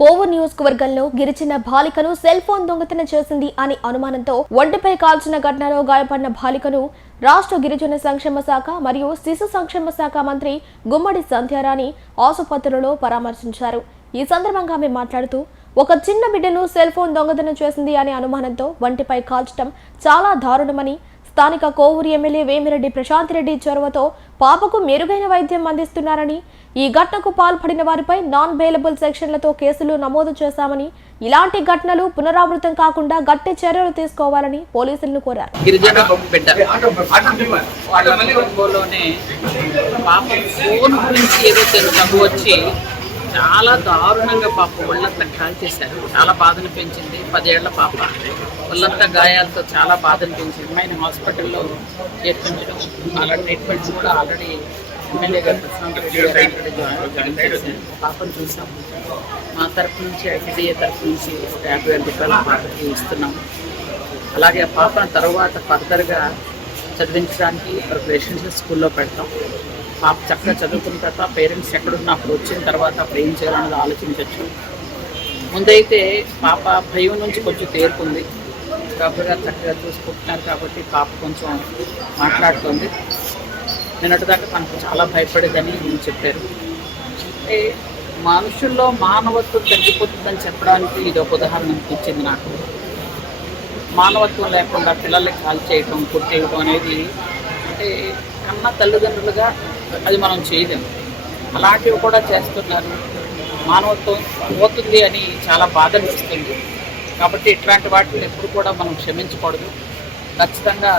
కోవూరు నియోజకవర్గంలో గిరిజన బాలికను సెల్ ఫోన్ దొంగతనం చేసింది అని అనుమానంతో ఒంటిపై కాల్చిన ఘటనలో గాయపడిన బాలికను రాష్ట్ర గిరిజన సంక్షేమ శాఖ మరియు శిశు సంక్షేమ శాఖ మంత్రి గుమ్మడి సంధ్యారాణి ఆసుపత్రిలో పరామర్శించారు. ఈ సందర్భంగా ఆమె మాట్లాడుతూ ఒక చిన్న బిడ్డను సెల్ ఫోన్ దొంగతనం చేసింది అనే అనుమానంతో ఒంటిపై కాల్చడం చాలా దారుణమని, స్థానిక కోవూరు ఎమ్మెల్యే వేమిరెడ్డి ప్రశాంత్ రెడ్డి చొరవతో పాపకు మెరుగైన వైద్యం అందిస్తున్నారని, ఈ ఘటనకు పాల్పడిన వారిపై నాన్ బెయిలబుల్ సెక్షన్లతో కేసులు నమోదు చేశామని, ఇలాంటి ఘటనలు పునరావృతం కాకుండా గట్టి చర్యలు తీసుకోవాలని పోలీసులను కోరారు. గిరిజన బిడ్డ వాళ్ళలోనే పాప ఫోన్ గురించి ఏదో తెలుగు వచ్చి చాలా దారుణంగా పాప ఒళ్ళంతా కాల్ చేశారు. చాలా బాధను పెంచింది. 10 ఏళ్ల పాప ఒళ్ళంతా గాయాలతో చాలా బాధను పెంచింది. ఆయన హాస్పిటల్లో చేర్పించడం, అలా ట్రీట్మెంట్స్ కూడా ఆల్రెడీ ఎమ్మెల్యే గారు పాపను చూసాం. మా తరఫు నుంచి ఐటీడీఏ తరఫు నుంచి 50,000 రూపాయల పాపకి ఇస్తున్నాము. అలాగే ఆ పాపను తర్వాత ఫర్దర్గా చదివించడానికి ప్రిపరేషన్స్ స్కూల్లో పెడతాం. పాప చక్కగా చదువుకున్న తర్వాత పేరెంట్స్ ఎక్కడున్నప్పుడు వచ్చిన తర్వాత అప్పుడు ఏం చేయాలన్నది ఆలోచించవచ్చు. ముందైతే పాప భయం నుంచి కొంచెం తేరుకుంది. డాక్టర్ గారు చక్కగా చూసుకుంటున్నారు కాబట్టి పాప కొంచెం మాట్లాడుతుంది. నిన్నటిదాకా తనకు చాలా భయపడేదని చెప్పారు. అంటే మనుషుల్లో మానవత్వం తగ్గిపోతుందని చెప్పడానికి ఇది ఒక ఉదాహరణ అనిపించింది నాకు. మానవత్వం లేకుండా పిల్లల్ని కాల్ చేయటం, కొట్టేయటం అనేది అంటే కన్నా తల్లిదండ్రులుగా అది మనం చేయలేము. అలాంటివి కూడా చేస్తున్నారు. మానవత్వం పోతుంది అని చాలా బాధ అనిపిస్తుంది. కాబట్టి ఇట్లాంటి వాటిని ఎప్పుడు కూడా మనం క్షమించకూడదు. ఖచ్చితంగా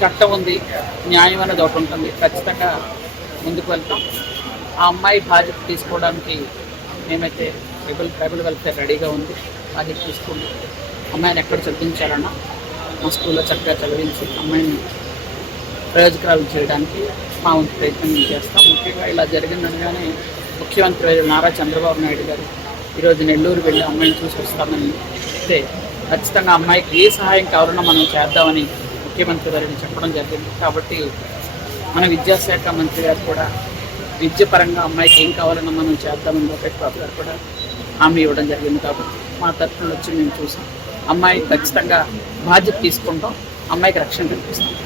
చట్టం ఉంది, న్యాయం అనేది ఒకటి ఉంటుంది. ఖచ్చితంగా ముందుకు వెళ్తాం. ఆ అమ్మాయి బాధ్యత తీసుకోవడానికి మేమైతే ట్రైబల్ వెల్ఫేర్ రెడీగా ఉంది. బాధ్యత తీసుకుంది. అమ్మాయిని ఎక్కడ చదివించాలన్నా మా స్కూల్లో చక్కగా చదివించి అమ్మాయిని ప్రయోజకురాలు చేయడానికి మా వంతు ప్రయత్నం చేస్తాం. ముఖ్యంగా ఇలా జరిగిందనగానే ముఖ్యమంత్రి నారా చంద్రబాబు నాయుడు గారు ఈరోజు నెల్లూరు వెళ్ళి అమ్మాయిని చూసి వస్తామని చెప్తే ఖచ్చితంగా అమ్మాయికి ఏ సహాయం కావాలన్నా మనం చేద్దామని ముఖ్యమంత్రి గారిని చెప్పడం జరిగింది. కాబట్టి మన విద్యాశాఖ మంత్రి గారు కూడా విద్యపరంగా అమ్మాయికి ఏం కావాలన్నా మనం చేద్దామని లోకేష్ బాబు గారు కూడా హామీ ఇవ్వడం జరిగింది. కాబట్టి మా తరఫున వచ్చి మేము చూసాం. అమ్మాయి ఖచ్చితంగా బాధ్యత తీసుకుంటాం. అమ్మాయికి రక్షణ కల్పిస్తాం.